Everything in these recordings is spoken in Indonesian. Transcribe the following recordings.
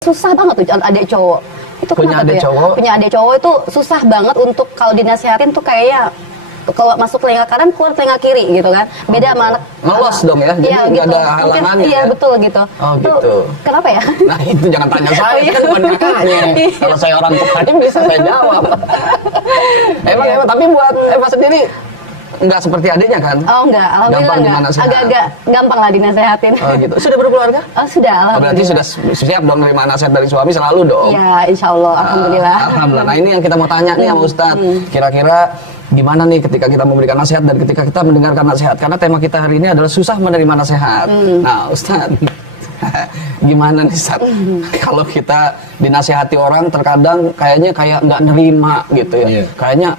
Susah banget tuh adik cowok. Itu Punya kenapa adik tuh ya? cowok? Punya adik cowok itu susah banget untuk kalau dinasihatin tuh kayaknya kalau masuk telinga kanan keluar telinga kiri gitu kan. Beda sama anak Ngelos dong ya, jadi iya, nggak gitu. ada halangannya. Iya ya? betul gitu. Oh Itu gitu. kenapa ya? Nah itu jangan tanya saya, Oh, iya. kan bukan kakaknya. Kalau saya orang tuanya bisa saya jawab. emang tapi buat Eva sendiri nggak seperti adiknya kan? Oh enggak, alhamdulillah Gampang enggak. dinasihatin. Agak-agak gampang lah dinasehatin. Oh gitu. Sudah berkeluarga? Oh sudah, Oh, alhamdulillah. berarti sudah siap dong menerima nasihat dari suami selalu dong. Iya, insya Allah, alhamdulillah. Alhamdulillah. Nah ini yang kita mau tanya nih sama Ustadz. Kira-kira gimana nih ketika kita memberikan nasihat dan ketika kita mendengarkan nasihat? Karena tema kita hari ini adalah susah menerima nasihat. Nah Ustadz, gimana nih Ustadz? Kalau kita dinasihati orang terkadang kayaknya kayak nggak nerima gitu ya. Iya. Kayaknya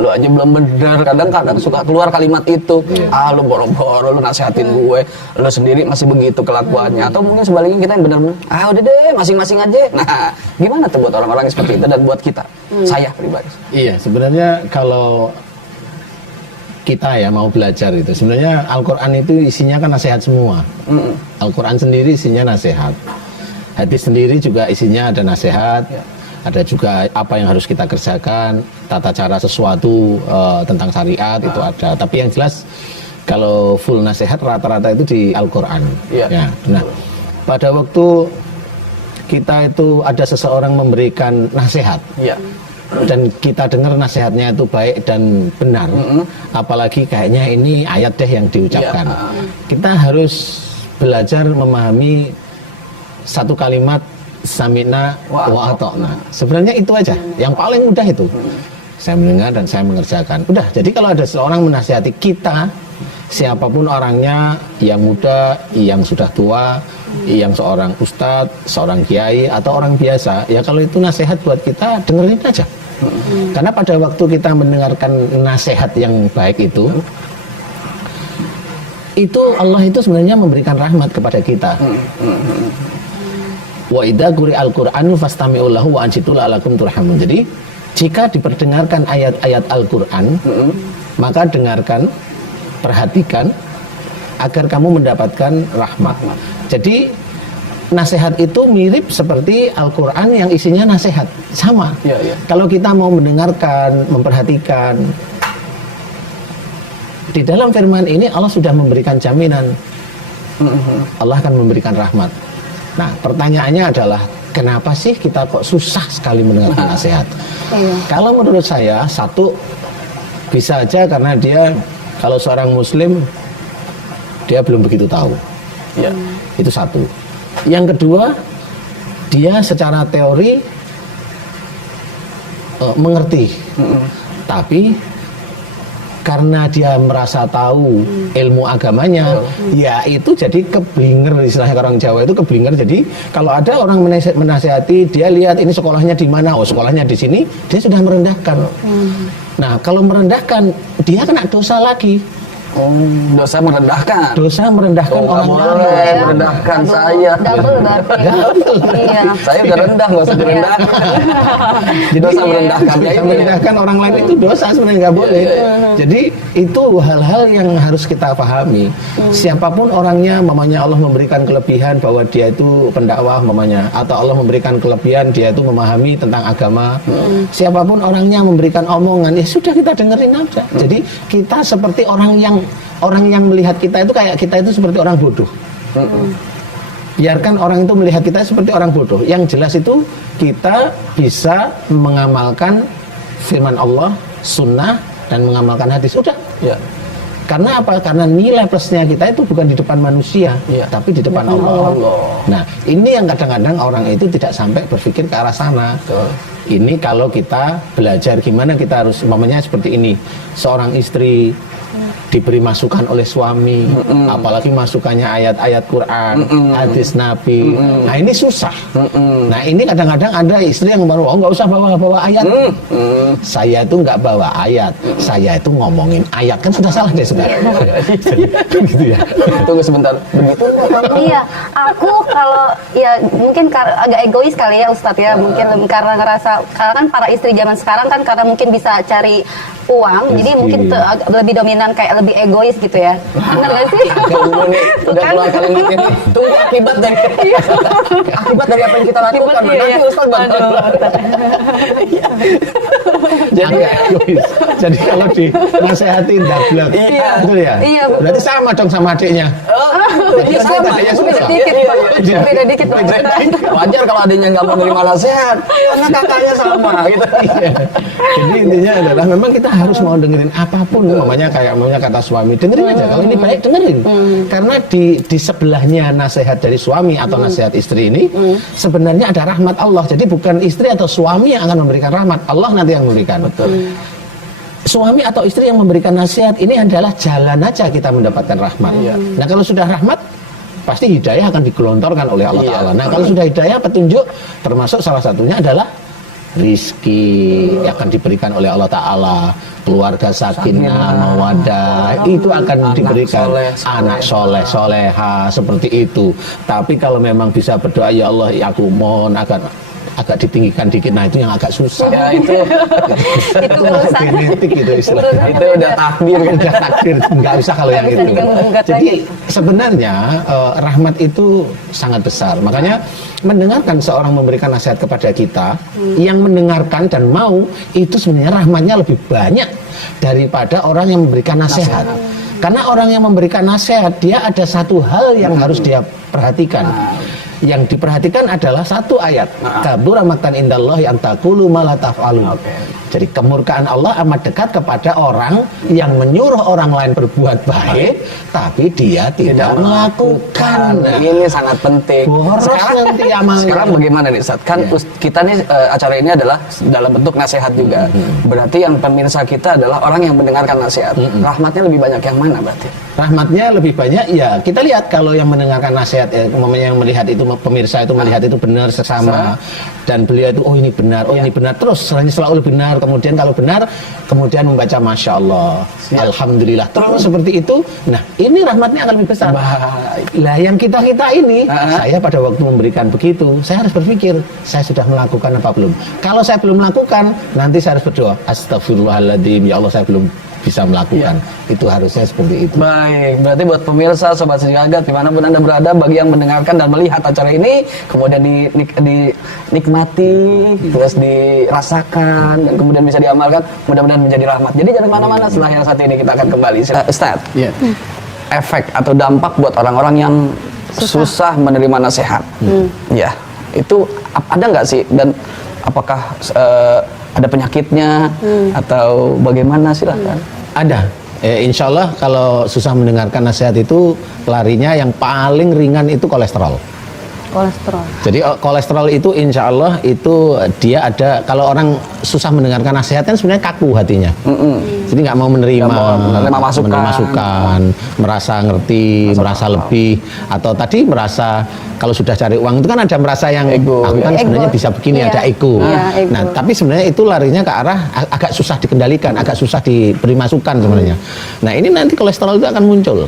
lu aja belum bener, kadang suka keluar kalimat itu, lu boro-boro lu nasihatin gue, lu sendiri masih begitu kelakuannya, atau mungkin sebaliknya kita yang benar-benar udah deh masing-masing aja. Nah gimana tuh buat orang-orang yang seperti itu dan buat kita, saya pribadi. Iya, sebenarnya kalau kita ya mau belajar itu, sebenarnya Al-Quran itu isinya kan nasihat semua. Al-Quran sendiri isinya nasihat, hadis sendiri juga isinya ada nasihat. Ada juga apa yang harus kita kerjakan, tata cara sesuatu tentang syariat itu ada. Tapi yang jelas kalau full nasihat rata-rata itu di Al-Quran. Ya. Nah, pada waktu kita itu ada seseorang memberikan nasihat, dan kita dengar nasihatnya itu baik dan benar, apalagi kayaknya ini ayat deh yang diucapkan. Kita harus belajar memahami satu kalimat sami'na wa ata'na. Sebenarnya itu aja, yang paling mudah itu. Saya mendengar dan saya mengerjakan. Udah, jadi kalau ada seorang menasihati kita, siapapun orangnya, yang muda, yang sudah tua, yang seorang ustadz, seorang kiai, atau orang biasa, ya kalau itu nasihat buat kita, dengerin aja. Karena pada waktu kita mendengarkan nasihat yang baik itu Allah itu sebenarnya memberikan rahmat kepada kita. Wa idza quri'al Qur'anu fastami'u lahu wa ansitu la'allakum turhamun. Jadi jika diperdengarkan ayat-ayat Al-Qur'an, maka dengarkan, perhatikan agar kamu mendapatkan rahmat. Jadi nasihat itu mirip seperti Al-Qur'an yang isinya nasihat, sama. Kalau kita mau mendengarkan, memperhatikan, di dalam firman ini Allah sudah memberikan jaminan. Allah akan memberikan rahmat. Nah, pertanyaannya adalah kenapa sih kita kok susah sekali mendengarkan nasihat? Kalau menurut saya, satu, bisa aja karena dia, kalau seorang muslim, dia belum begitu tahu. Itu satu. Yang kedua, dia secara teori mengerti, tapi karena dia merasa tahu ilmu agamanya, ya itu jadi keblinger, istilahnya orang Jawa itu keblinger. Jadi kalau ada orang menasihati, dia lihat ini sekolahnya di mana, sekolahnya di sini, dia sudah merendahkan. Nah, kalau merendahkan, dia kena dosa lagi. Dosa merendahkan. Dosa merendahkan orang lain. Merendahkan saya. Double berarti. Iya. Saya udah rendah, nggak usah direndahkan. Jadi Dosa merendahkan. dosa merendahkan orang lain itu dosa, sebenarnya nggak boleh. Jadi itu hal-hal yang harus kita pahami. Siapapun orangnya, mamanya Allah memberikan kelebihan bahwa dia itu pendakwah, mamanya, atau Allah memberikan kelebihan dia itu memahami tentang agama. Siapapun orangnya memberikan omongan, ya sudah kita dengerin aja. Jadi kita seperti orang yang melihat kita itu kayak kita itu seperti orang bodoh. Biarkan orang itu melihat kita seperti orang bodoh. Yang jelas itu kita bisa mengamalkan firman Allah, sunnah, dan mengamalkan hadis. Udah. Karena apa? Karena nilai plusnya kita itu bukan di depan manusia, tapi di depan Allah. Nah, ini yang kadang-kadang orang itu tidak sampai berpikir ke arah sana. Ini kalau kita belajar gimana kita harus, umpamanya seperti ini. Seorang istri diberi masukan oleh suami, apalagi masukannya ayat-ayat Quran, hadis Nabi. Nah ini susah. Nah ini kadang-kadang ada istri yang baru, nggak usah bawa ayat. Saya itu nggak bawa ayat, saya itu ngomongin ayat, kan sudah salah deh sudah. Gitu ya. Tunggu sebentar. Begitu. Iya, aku kalau ya mungkin agak egois kali ya Ustadz ya, mungkin karena ngerasa, karena kan para istri zaman sekarang kan karena mungkin bisa cari uang, jadi mungkin lebih dominan kayak lebih egois gitu ya. Benar nggak sih? Kamu nih udah Bukan? keluar kalimat ini. Itu akibat dari apa yang kita lakukan. Akibat, iya, Nanti iya. Ustaz bantu. Jadi egois. Jadi kalau dinasehatin dablek. Iya. Betul ya? Iya, betul. Berarti sama dong sama adiknya. Iya, Saya sama. tadinya Beda susah. dikit, Pak. Iya. Beda dikit, Pak. Wajar kalau adanya nggak mau menerima nasihat, karena kakaknya sama gitu. Iya. Jadi intinya adalah memang kita harus mau dengerin apapun, namanya kayak maunya kata suami, dengerin aja. Kalau ini baik dengerin. Karena di sebelahnya nasihat dari suami atau nasihat istri ini sebenarnya ada rahmat Allah. Jadi bukan istri atau suami yang akan memberikan rahmat, Allah nanti yang memberikan. Betul. Suami atau istri yang memberikan nasihat ini adalah jalan aja kita mendapatkan rahmat. Nah kalau sudah rahmat, pasti hidayah akan digelontorkan oleh Allah Ta'ala. Nah kalau sudah hidayah, petunjuk, termasuk salah satunya adalah rizki yang akan diberikan oleh Allah Ta'ala, keluarga sakinah, mawadah, itu akan diberikan anak soleh, soleha, seperti itu. Tapi kalau memang bisa berdoa, ya Allah, ya aku mohon agak ditinggikan dikit, nah itu yang agak susah. Ya itu Itu urusan. Genetik gitu istilahnya. itu udah takdir kan. Udah takdir, nggak usah kalau yang Nggak itu. bisa diganggu-gugat Jadi lagi. sebenarnya rahmat itu sangat besar. Makanya mendengarkan seorang memberikan nasihat kepada kita, yang mendengarkan dan mau, itu sebenarnya rahmatnya lebih banyak daripada orang yang memberikan nasihat. Karena orang yang memberikan nasihat, dia ada satu hal yang harus dia perhatikan. Yang diperhatikan adalah satu ayat. Kabura maqtan indallahi an taqulu ma la taf'alun. Jadi kemurkaan Allah amat dekat kepada orang yang menyuruh orang lain berbuat baik, tapi dia tidak melakukan. Nah, Ini sangat penting. boros nanti amalnya. Sekarang bagaimana nih Ustaz? Kan kita nih acara ini adalah dalam bentuk nasihat juga. Berarti yang pemirsa kita adalah orang yang mendengarkan nasihat. Rahmatnya lebih banyak yang mana berarti? Rahmatnya lebih banyak, ya kita lihat kalau yang mendengarkan nasihat, umpamanya yang melihat itu, pemirsa itu melihat itu benar sesama, dan beliau itu oh ini benar, oh ini benar, terus selalu benar, kemudian kalau benar, kemudian membaca Masya Allah, Alhamdulillah, terus seperti itu, nah ini rahmatnya akan lebih besar. Lah yang kita ini, saya pada waktu memberikan begitu, saya harus berpikir, saya sudah melakukan apa belum? Kalau saya belum melakukan, nanti saya harus berdoa, Astagfirullahaladzim, ya Allah saya belum bisa melakukan. Itu harusnya seperti itu. Baik, berarti buat pemirsa Sobat Sejagat dimanapun Anda berada, bagi yang mendengarkan dan melihat acara ini, kemudian dinikmati, terus dirasakan, dan kemudian bisa diamalkan, mudah-mudahan menjadi rahmat. Jadi jangan kemana-mana, setelah yang satu ini kita akan kembali. Ustaz, efek atau dampak buat orang-orang yang susah menerima nasihat, ya itu ada nggak sih, dan apakah ada penyakitnya atau bagaimana, silahkan. Ada. Insya Allah kalau susah mendengarkan nasihat itu larinya yang paling ringan itu kolesterol. Kolesterol. Jadi kolesterol itu insya Allah itu dia ada, kalau orang susah mendengarkan nasihat kan sebenarnya kaku hatinya. Jadi nggak mau menerima, menerima masukan, merasa ngerti, merasa lebih, atau tadi merasa kalau sudah cari uang itu kan ada merasa yang Ego, aku kan ya. sebenarnya Ego. bisa begini, Iya. ada ego. Iya, ego. Nah tapi sebenarnya itu larinya ke arah agak susah dikendalikan, agak susah diberi masukan sebenarnya. Nah ini nanti kolesterol itu akan muncul.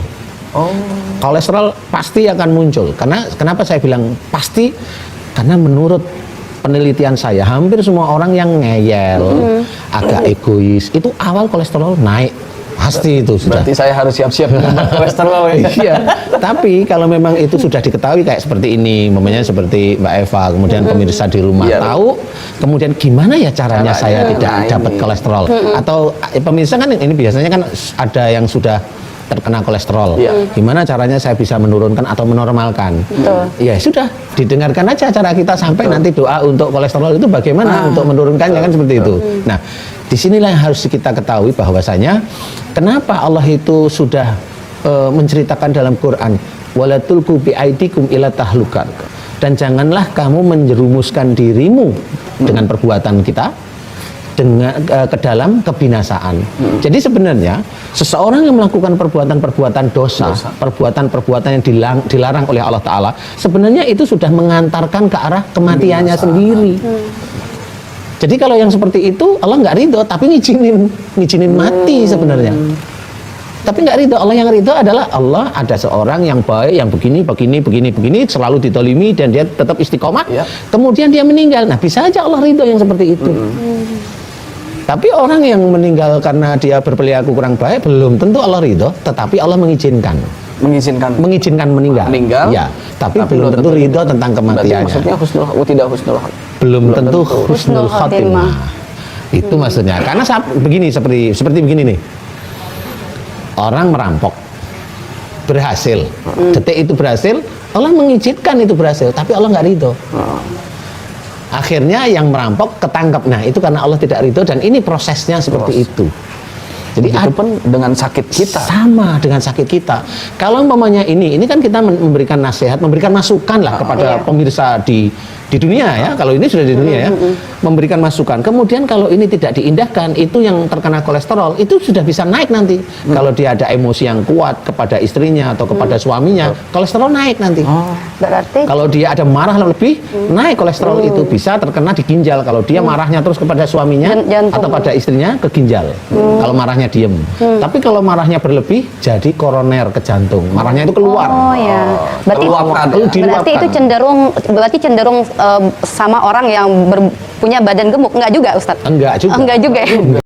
Kolesterol pasti akan muncul. Karena kenapa saya bilang pasti? Karena menurut penelitian saya hampir semua orang yang ngeyel, agak egois, itu awal kolesterol naik. Pasti itu sudah. Berarti saya harus siap-siap dengan kolesterol ya. Iya. Tapi kalau memang itu sudah diketahui kayak seperti ini, momennya seperti Mbak Eva, kemudian pemirsa di rumah Iya. tahu, kemudian gimana ya caranya saya tidak Nah, dapat ini. kolesterol? Atau pemirsa kan ini biasanya kan ada yang sudah terkena kolesterol. Iya. Gimana caranya saya bisa menurunkan atau menormalkan? Ya sudah, didengarkan aja cara kita sampai nanti doa untuk kolesterol itu bagaimana untuk menurunkannya kan seperti itu. Nah, disinilah yang harus kita ketahui bahwasanya kenapa Allah itu sudah menceritakan dalam Quran wala tulqu biaidikum ila tahlukan, dan janganlah kamu menjerumuskan dirimu dengan perbuatan kita dengan ke dalam kebinasaan. Jadi sebenarnya seseorang yang melakukan perbuatan-perbuatan dosa, perbuatan-perbuatan yang dilarang oleh Allah Ta'ala, sebenarnya itu sudah mengantarkan ke arah kematiannya sendiri. Jadi kalau yang seperti itu Allah nggak ridho, tapi ngizinin mati sebenarnya. Tapi nggak ridho. Allah yang ridho adalah Allah ada seorang yang baik, yang begini, selalu ditolimi dan dia tetap istiqomah. Ya. Kemudian dia meninggal. Nah bisa aja Allah ridho yang seperti itu. Tapi orang yang meninggal karena dia berperilaku kurang baik belum tentu Allah ridho, tetapi Allah mengizinkan meninggal. Ya, tapi belum tentu ridho tentang kematiannya. Maksudnya tidak husnul khotimah. Belum tentu husnul khotimah. Itu maksudnya. Karena begini seperti begini nih. Orang merampok berhasil. Detik itu berhasil, Allah mengizinkan itu berhasil, tapi Allah nggak ridho. Akhirnya yang merampok ketangkap. Nah, itu karena Allah tidak ridho dan ini prosesnya seperti itu. Jadi itu pun dengan sakit kita. Sama dengan sakit kita. Kalau umpamanya ini kan kita memberikan nasihat, memberikan masukan lah kepada pemirsa di dunia ya. Kalau ini sudah di dunia ya, memberikan masukan. Kemudian kalau ini tidak diindahkan, itu yang terkena kolesterol itu sudah bisa naik nanti. Kalau dia ada emosi yang kuat kepada istrinya atau kepada suaminya, kolesterol naik nanti. Berarti Kalau dia ada marah lebih, naik kolesterol itu bisa terkena di ginjal. Kalau dia marahnya terus kepada suaminya atau pada istrinya ke ginjal. Kalau marahnya diem. Tapi kalau marahnya berlebih, jadi koroner ke jantung. Marahnya itu keluar. Oh ya. Berarti Diluapkan. itu cenderung sama orang yang punya badan gemuk, enggak juga Ustadz? Enggak juga. Enggak juga ya.